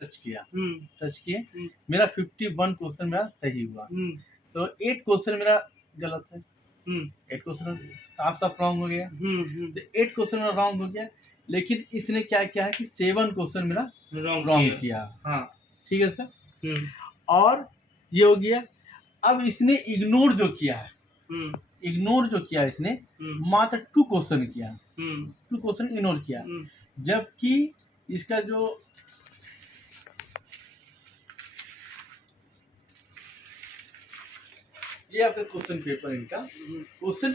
Touch किया, touch किए, मेरा 51 क्वेश्चन मेरा सही हुआ, तो 8 क्वेश्चन मेरा गलत है, 8 क्वेश्चन साफ साफ रॉन्ग हो गया, तो 8 क्वेश्चन मेरा रॉन्ग हो गया, लेकिन इसने क्या किया है कि 7 क्वेश्चन मेरा रॉन्ग किया। हाँ ठीक है सर, और ये हो गया। अब इसने इग्नोर जो किया है, इग्नोर जो किया इसने मात्र 2 क्वेश्चन किया, 2 क्वेश्चन इग्नोर किया, जबकि इसका जो ये आपका क्वेश्चन पेपर, इनका क्वेश्चन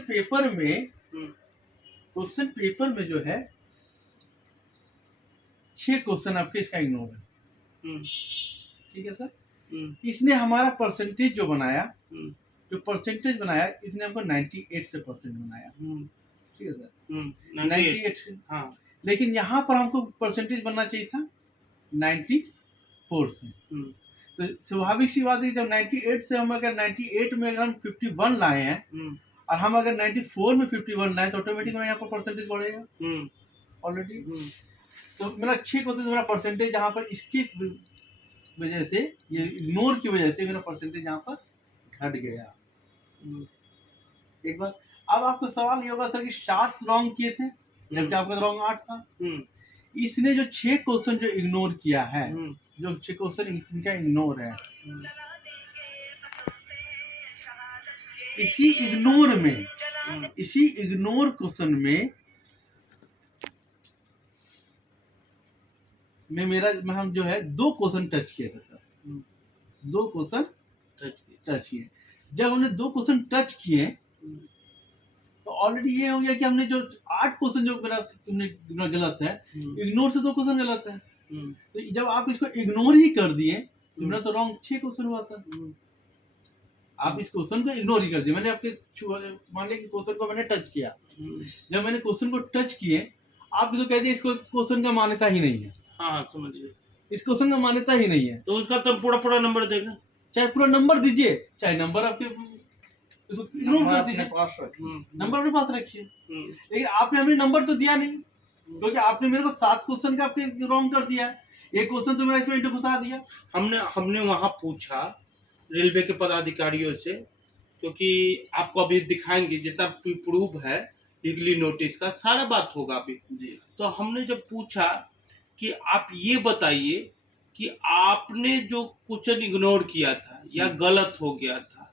पेपर में जो है 6 क्वेश्चन आपके इसका इग्नोर है, ठीक है सर। इसने हमारा परसेंटेज जो बनाया, जो परसेंटेज बनाया, इसने हमको 98 से परसेंट बनाया, ठीक है सर, 98। हाँ, लेकिन यहाँ पर हमको परसेंटेज बनना चाहिए था 94 से, तो स्वाभाविक सी बात है जब 98 से हम अगर 98 में अगर हम 51 लाए हैं और हम अगर 94 में 51 लाए तो ऑटोमेटिक यहाँ पर परसेंटेज बढ़ेगा ऑलरेडी। तो मेरा 6 क्वेश्चन मेरा परसेंटेज यहाँ पर इसकी वजह से, ये इग्नोर की वजह से मेरा परसेंटेज यहाँ पर घट गया। एक बार अब आपको सवाल ये होगा सर कि 7 रॉन्ग किए थे जबकि आपका रॉन्ग 8 था, इसने जो 6 क्वेश्चन जो इग्नोर किया है, जो 6 क्वेश्चन इनका इग्नोर है, इसी इग्नोर क्वेश्चन में हम जो है 2 क्वेश्चन टच किए थे सर, 2 क्वेश्चन टच किए। जब हमने 2 क्वेश्चन टच किए तो ऑलरेडी ये हो गया कि हमने जो 8 क्वेश्चन जो मेरा गलत है, इग्नोर से 2 क्वेश्चन गलत है, तो जब आप इसको इग्नोर ही कर दिए तो मेरा तो रॉन्ग 6 क्वेश्चन हुआ सर। आप इस क्वेश्चन को इग्नोर ही कर दिए, मैंने आपके मान लिया कि क्वेश्चन को मैंने टच किया, जब मैंने क्वेश्चन को टच किए आप तो कह दिए इसको क्वेश्चन का मान्यता ही नहीं है। हाँ समझिए, इस क्वेश्चन का मान्यता ही नहीं है, तो उसका तो पूरा नंबर देगा, चाहे पूरा नंबर दीजिए, चाहे नंबर आपके इग्नोर कर दीजिए, नंबर अपने पास रखिए, लेकिन आपने हमें नंबर तो दिया नहीं, क्योंकि आपने मेरे को 7 क्वेश्चन का आपके रॉन्ग कर दिया, एक क्वेश्चन तो मेरा इसमें इंटू घुसा दिया। हमने वहां पूछा रेलवे के पदाधिकारियों से, क्योंकि आपको अभी दिखाएंगे जितना प्रूफ है लीगली नोटिस का सारा बात होगा अभी जी। तो हमने जब पूछा कि आप ये बताइए कि आपने जो क्वेश्चन इग्नोर किया था या गलत हो गया था,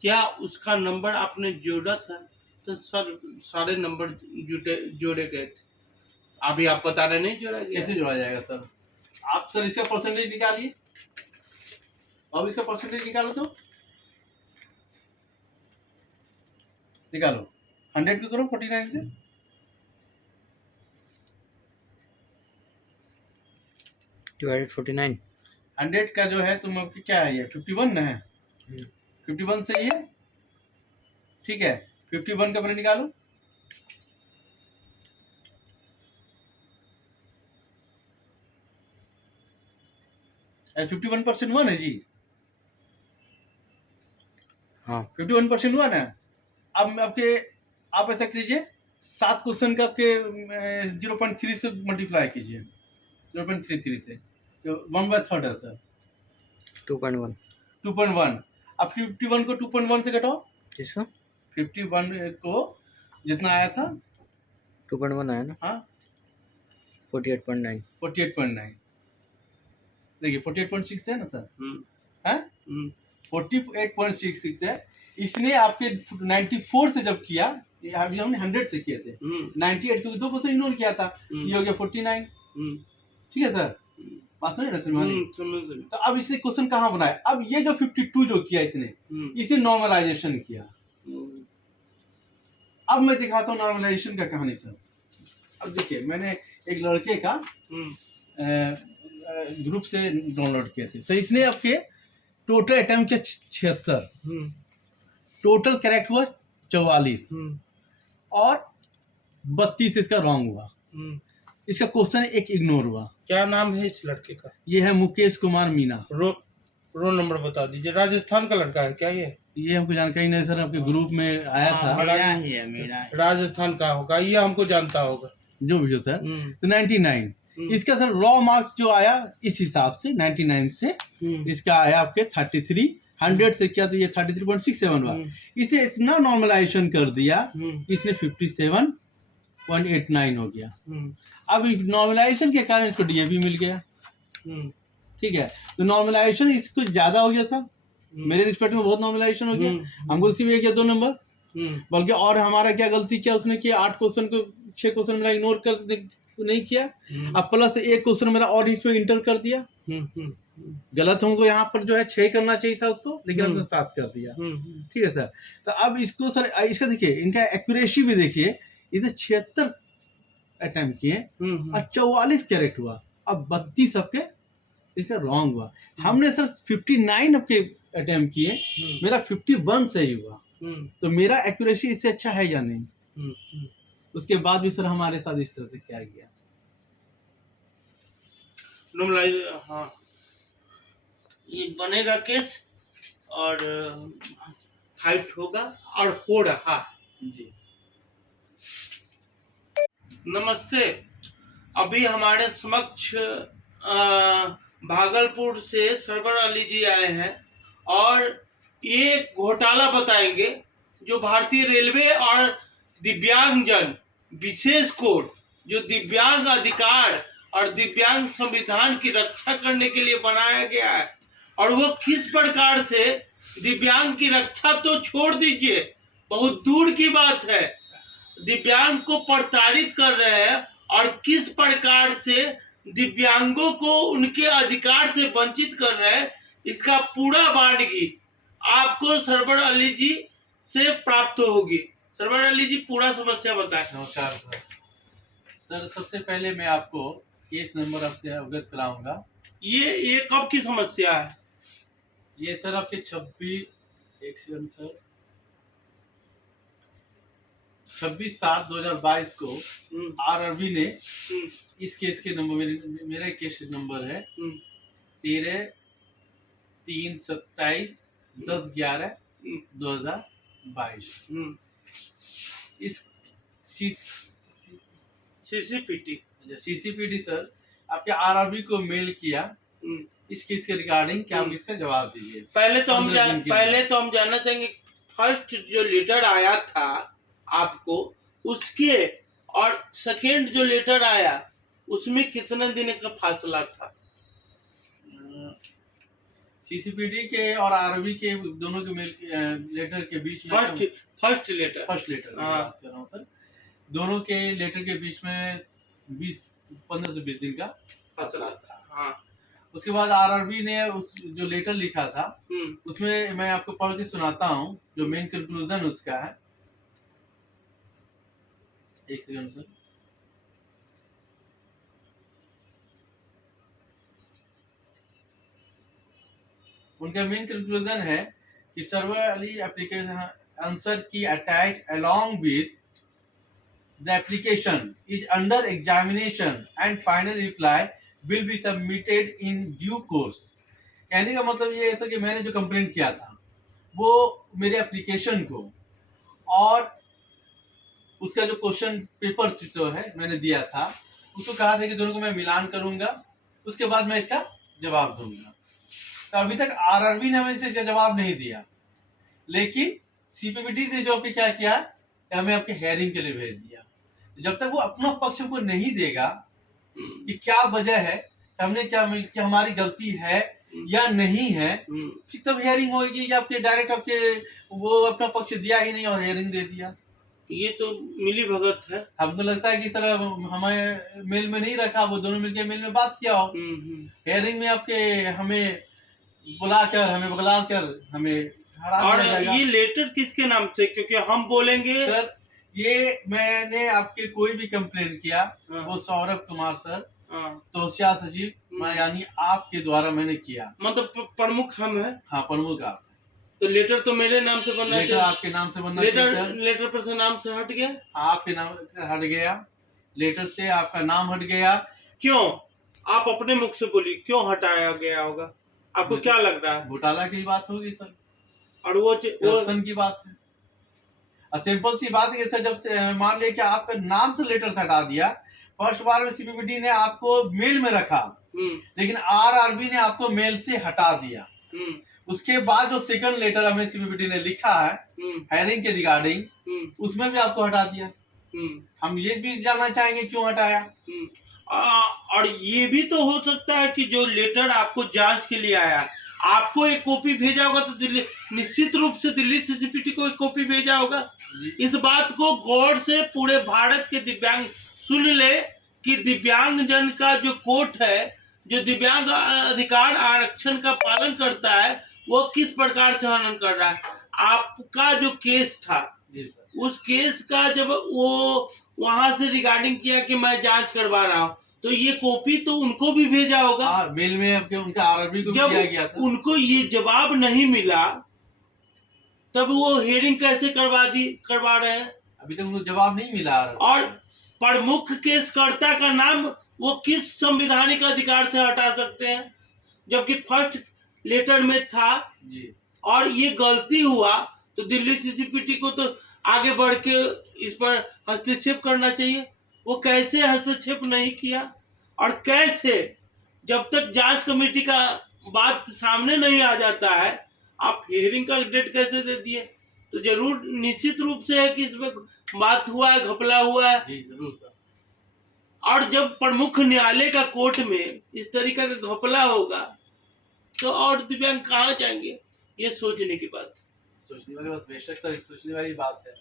क्या उसका नंबर आपने जोड़ा था? तो सर सारे नंबर जोड़े गए थे। अभी आप बता रहे नहीं जोड़ा गया, कैसे जोड़ा जाएगा सर? आप सर इसका परसेंटेज निकालिए, अब इसका परसेंटेज निकालो, तो निकालो 100 को करो 49 से, डिवाइडेड 49, 100 का जो है तुम आपकी क्या है, ये 51 ना है, 51 से ये ठीक है, 51 का मैंने निकालो, और 51% हुआ ना जी, हाँ 51% हुआ ना। अब आपके आप ऐसा कीजिए 7 क्वेश्चन का आपके 0.3 से मल्टीप्लाई कीजिए, 0.33 से, तो 1/3 है सर, 2.1। अब 51 को 2.1 से घटाओ, किसका 51 को जितना आया था 2.1 आया ना, हाँ 48.9 देखिए 48.6 है ना सर, है 48.66 है। इसने आपके 94 से जब किया, अभी हमने 100 से किए थे, 98 क्योंकि 2 क्वेश्चन इग्नोर किया था, ये हो गया 49, ठीक है सर, बात समझ रहे? तो अब इसने क्वेश्चन कहाँ बनाया, अब ये जो 52 जो किया इसने नॉर्मलाइजेशन किया। अब मैं दिखाता हूँ नॉर्मलाइजेशन का कहानी सर। अब देखिए मैंने एक लड़के का ग्रुप से डाउनलोड किए थे, तो इसने आपके टोटल अटेम्प्ट किया 76, टोटल करेक्ट हुआ 44 और 32 इसका रॉन्ग हुआ, इसका क्वेश्चन एक इग्नोर हुआ। क्या नाम है इस लड़के का? ये है मुकेश कुमार मीना। रोल नंबर बता दीजिए। राजस्थान का लड़का है क्या ये हमको जानकारी नहीं सर, आपके ग्रुप में आया था, मेरा राजस्थान का होगा, ये हमको जानता होगा जो भी हो सर। तो 99 इसका सर रॉ मार्क्स जो आया इस हिसाब से 99 से इसका आया आपके 33, 100 से किया तो ये 33.67 हुआ। इसने इतना नॉर्मलाइजेशन कर दिया, इसने 57.89 हो गया। अब नॉर्मलाइजेशन के कारण इसको डीएवी मिल गया, ठीक है। तो नॉर्मलाइजेशन इसको ज्यादा हो गया सर, मेरे रिस्पेक्ट में बहुत नॉर्मलाइजेशन हो गया। हमको सिर्फ 1 या 2 नंबर, बल्कि और हमारा क्या गलती किया उसने कि 8 क्वेश्चन को 6 क्वेश्चन मेरा इग्नोर कर नहीं किया, अब प्लस 1 क्वेश्चन मेरा और इसमें इंटर कर दिया। गलत हमको यहाँ पर जो है 6 करना चाहिए था उसको, लेकिन हमने 7 कर दिया, ठीक है सर। तो अब इसको सर इसका देखिए, इनका एक्यूरेसी भी देखिए, इसने 76 अटेम्प्ट किए और 44 करेक्ट हुआ। अब 32 आपके इसका रॉन्ग हुआ। हमने सर 59 आपके अटेम्प्ट किए, मेरा 51 सही हुआ। तो मेरा एक्यूरेसी इससे अच्छा है या नहीं? उसके बाद भी सर हमारे साथ इस तरह से क्या गया। हाँ, ये बनेगा केस और फाइट होगा और हो रहा जी। नमस्ते, अभी हमारे समक्ष भागलपुर से सरवर अली जी आए हैं और ये घोटाला बताएंगे जो भारतीय रेलवे और दिव्यांगजन विशेष कोड, जो दिव्यांग अधिकार और दिव्यांग संविधान की रक्षा करने के लिए बनाया गया है, और वो किस प्रकार से दिव्यांग की रक्षा तो छोड़ दीजिए, बहुत दूर की बात है, दिव्यांग को प्रताड़ित कर रहे हैं और किस प्रकार से दिव्यांगों को उनके अधिकार से वंचित कर रहे हैं, इसका पूरा वानगी आपको सरवर अली जी से प्राप्त होगी। सरवर अली जी पूरा समस्या बताएं। नमस्कार सर, सबसे पहले मैं आपको केस नंबर आपसे अवगत कराऊंगा। ये कब की समस्या है? ये सर आपके 26/7/2022 को आरआरबी ने इस केस के नंबर, मेरा केस नंबर है 13-3-27-10-11-2022। इस सीसीपीटी सर आपके आरआरबी को मेल किया इस केस के रिगार्डिंग, क्या आप इसका जवाब दीजिए। पहले तो हम जानना चाहेंगे, फर्स्ट जो लेटर आया था आपको उसके और सेकेंड जो लेटर आया उसमें कितने दिन का फासला था? सीसीपीडी के और आरबी के दोनों के मेल लेटर के बीच में फर्स्ट लेटर बात कर रहा हूँ सर, दोनों के लेटर के बीच में 15 से 20 दिन का फासला था। हाँ। उसके बाद आरआरबी ने उस जो लेटर लिखा था उसमें मैं आपको पढ़ के सुनाता हूँ, जो मेन कंक्लूजन उसका है। एक सेकंड सर। उनका मेन कंक्लूजन है कि सर्वर अली एप्लीकेशन आंसर की attach along with the application is under examination and final reply will be submitted in due course. कहने का मतलब ये है कि मैंने जो कंप्लेंट किया था वो मेरे एप्लीकेशन को और उसका जो क्वेश्चन पेपर जो है मैंने दिया था उसको कहा था कि दोनों को मैं मिलान करूंगा, उसके बाद मैं इसका जवाब दूंगा। तो अभी तक आरआरबी ने हमें इसे जवाब नहीं दिया, लेकिन सीपीपीटी ने जो क्या किया कि हमें आपके हेयरिंग के लिए भेज दिया। जब तक वो अपना पक्ष हमको नहीं देगा कि क्या वजह है, हमने क्या हमारी गलती है या नहीं है, तब हेयरिंग होगी। या आपके डायरेक्ट आपके वो अपना पक्ष दिया ही नहीं और हेयरिंग दे दिया, ये तो मिली भगत है। हमको लगता है कि सर हमें मेल में नहीं रखा, वो दोनों मिलके मेल में बात किया हो। हेयरिंग में आपके हमें बुलाकर हमें बगलाकर हमें हरा और ये लेटर किसके नाम से? क्योंकि हम बोलेंगे सर ये मैंने आपके कोई भी कंप्लेन किया वो सौरभ कुमार सर तोषिया सचिव यानी आपके द्वारा मैंने किया, मतलब प्रमुख हम है। हाँ प्रमुख आप। तो लेटर तो मेरे नाम से बनना लेटर आपके नाम से बनना लेटर पर से नाम से हट गया, आपके नाम हट गया, लेटर से आपका नाम हट गया। क्यों? आप अपने मुख से बोलिए, क्यों हटाया गया होगा? आपको क्या लग रहा है? घोटाला की बात होगी सर, और वो की बात है। सिंपल सी बात है सर, जब से मान लिया कि आपका नाम से लेटर से हटा दिया, फर्स्ट बार में सीपीपीटी ने आपको मेल में रखा, लेकिन आरआरबी ने आपको मेल से हटा दिया। उसके बाद जो सेकंड लेटर हमें सीपीपीटी ने लिखा है हायरिंग के रिगार्डिंग, उसमें भी आपको हटा दिया। हम ये भी जानना चाहेंगे क्यों हटाया। और ये भी तो हो सकता है कि जो लेटर आपको जांच के लिए आया, आपको एक कॉपी भेजा होगा, तो दिल्ली निश्चित रूप से दिल्ली सीसीपीटी को एक कॉपी भेजा होगा। इस बात को गौर से पूरे भारत के दिव्यांग सुन ले कि दिव्यांग जन का जो कोर्ट है, जो दिव्यांग अधिकार आरक्षण का पालन करता है, वो किस प्रकार से हनन कर रहा है। आपका जो केस था, उस केस का जब वो वहां से रिगार्डिंग किया कि मैं जांच करवा रहा हूँ, तो ये कॉपी तो उनको भी भेजा होगा। मेल में उनका आरआरबी को जब दिया गया था। उनको ये जवाब नहीं मिला, तब वो हेयरिंग कैसे करवा रहे हैं? अभी तक उनको जवाब नहीं मिला। और प्रमुख केसकर्ता का नाम वो किस संवैधानिक अधिकार से हटा सकते हैं, जबकि फर्स्ट लेटर में था जी। और ये गलती हुआ तो दिल्ली सीसीपीटी को तो आगे बढ़ के इस पर हस्तक्षेप करना चाहिए। वो कैसे हस्तक्षेप नहीं किया, और कैसे जब तक जांच कमेटी का बात सामने नहीं आ जाता है आप हियरिंग का डेट कैसे दे दिए। तो जरूर निश्चित रूप से है कि इसमें बात हुआ है, घपला हुआ है जी, जरूर सर। और जब प्रमुख न्यायालय का कोर्ट में इस तरीके का घपला होगा तो और दिव्यांग कहाँ जाएंगे। ये सोचने की बात, सोचने वाली बात, बेशक सर सोचने वाली बात है।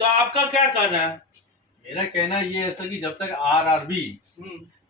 तो आपका क्या कहना है? मेरा कहना ये है सर कि जब तक आरआरबी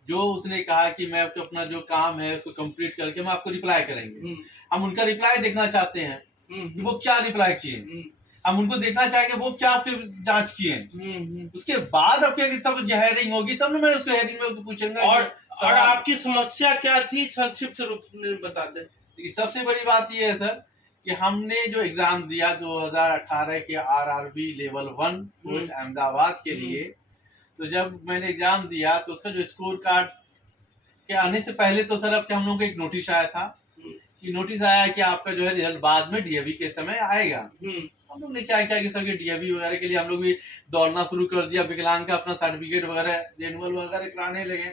जो उसने कहा कि मैं तो अपना जो काम है उसको कंप्लीट करके हम आपको रिप्लाई करेंगे, हम उनका रिप्लाई देखना चाहते हैं कि वो क्या रिप्लाई किए। हम उनको देखना चाहेंगे वो क्या आपके जांच किए। उसके बाद आपके तब हेयरिंग होगी, तब मैं उसको हेयरिंग में पूछूंगा। और आपकी समस्या क्या थी, संक्षिप्त रूप में बता दें। सबसे बड़ी बात ये है सर कि हमने जो एग्जाम दिया 2018 के आरआरबी लेवल 1 पोस्ट अहमदाबाद के लिए, तो जब मैंने एग्जाम दिया तो उसका जो स्कोर कार्ड के आने से पहले तो सर अब हम लोग को एक नोटिस आया था कि नोटिस आया कि आपका जो है रिजल्ट बाद में डीएवी के समय आएगा। हम लोग ने क्या किया कि सर डीएवी वगैरह के लिए हम लोग भी दौड़ना शुरू कर दिया, विकलांग का अपना सर्टिफिकेट वगैरह रेनुअल वगैरह कराने लगे।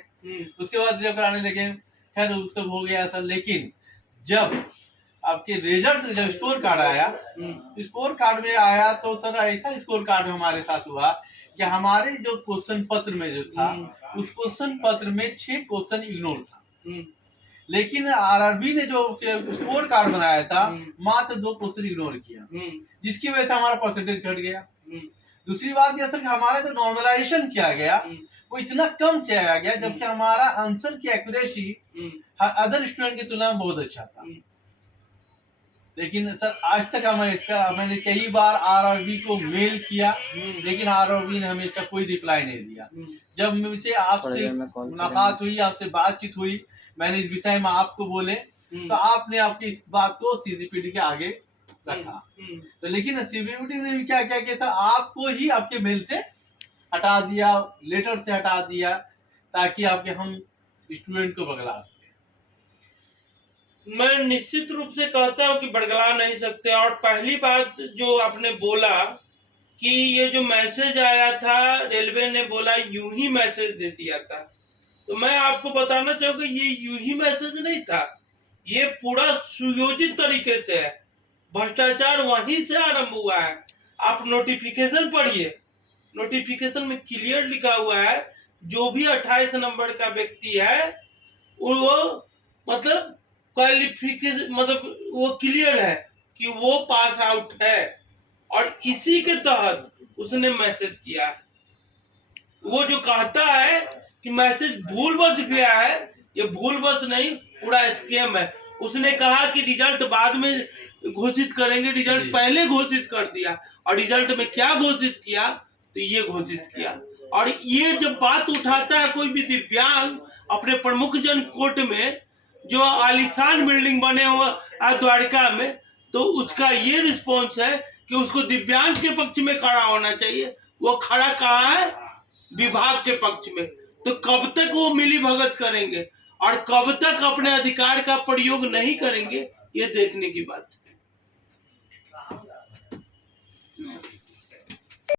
उसके बाद जब कराने लगे खैर सब हो गया सर, लेकिन जब आपके रिजल्ट जब स्कोर कार्ड आया, स्कोर कार्ड में आया तो सर ऐसा स्कोर कार्ड हमारे साथ हुआ कि हमारे जो क्वेश्चन पत्र में जो था उस क्वेश्चन पत्र में 6 क्वेश्चन इग्नोर था, लेकिन आरआरबी ने जो स्कोर कार्ड बनाया था मात्र 2 क्वेश्चन इग्नोर किया, जिसकी वजह से हमारा परसेंटेज घट गया। दूसरी बात यह सर कि हमारा जो नॉर्मलाइजेशन किया गया वो इतना कम किया गया, जबकि हमारा आंसर की एक्यूरेसी अदर स्टूडेंट की तुलना में बहुत अच्छा था। लेकिन सर आज तक मैंने कई बार आरआरबी को मेल किया, लेकिन आरआरबी ने हमें इसका कोई रिप्लाई नहीं दिया। जब मुझसे आपसे मुलाकात हुई, आपसे बातचीत हुई, मैंने इस विषय में आपको बोले तो आपने आपकी इस बात को सीसीपीटी के आगे रखा। तो लेकिन सीसीपीटी ने भी क्या क्या किया सर, आपको ही आपके मेल से हटा दिया, लेटर से हटा दिया, ताकि आपके हम स्टूडेंट को बगला सके। मैं निश्चित रूप से कहता हूँ कि बरगला नहीं सकते। और पहली बात जो आपने बोला कि ये जो मैसेज आया था रेलवे ने बोला यूं ही मैसेज दे दिया था, तो मैं आपको बताना चाहूँगा ये यूं ही मैसेज नहीं था, ये पूरा सुयोजित तरीके से है। भ्रष्टाचार वहीं से आरंभ हुआ है। आप नोटिफिकेशन पढ़िए, नोटिफिकेशन में क्लियर लिखा हुआ है जो भी 28 नंबर का व्यक्ति है वो मतलब क्वालिफिकेशन मतलब वो क्लियर है कि वो पास आउट है, और इसी के तहत उसने मैसेज किया। वो जो कहता है कि मैसेज भूलवश गया है, ये भूलवश नहीं, पूरा स्कैम है। उसने कहा कि रिजल्ट बाद में घोषित करेंगे, रिजल्ट पहले घोषित कर दिया, और रिजल्ट में क्या घोषित किया तो ये घोषित किया। और ये जब बात उठाता है कोई भी दिव्यांग अपने प्रमुख जन कोर्ट में, जो आलीशान बिल्डिंग बने हुए द्वारिका में, तो उसका ये रिस्पॉन्स है कि उसको दिव्यांग के पक्ष में खड़ा होना चाहिए। वो खड़ा कहाँ है? विभाग के पक्ष में। तो कब तक वो मिली भगत करेंगे और कब तक अपने अधिकार का प्रयोग नहीं करेंगे, ये देखने की बात है।